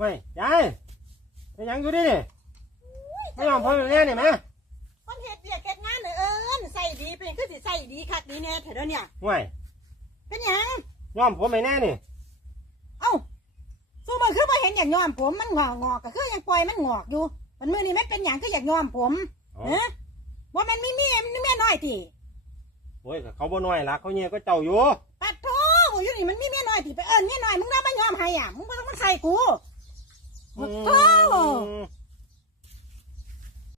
ไม่ยายเป็นยังอยู่ดิไม่ยอมพ่อแม่นี่ไหมคนเฮ็ดเวียกเฮ็ดงานเลยใส่ดีเป็นคือสิใส่ดีคักดีแน่เถอะเด้อเนี่ย ไม่ เป็นหยัง ยอมผมไม่แน่นี่ เอ้าสู้มันคือมาเห็นอย่างยอมผมมันงอกก็คือยังปล่อยมันงอกอยู่มันมือนี่มันเป็นอย่างคืออยากยอมผมว่ามันไม่มีเมียน้อยที โอ้ยเขาบ่น้อยละเขาเนี่ยก็เจ้าอยู่ปัดโถอยู่นี่มันมีเมียน้อยทีไปเอิญเมียน้อยมึงน่าไม่ยอมให้อ่ะมึงไม่ต้องมาใส่กูโธ่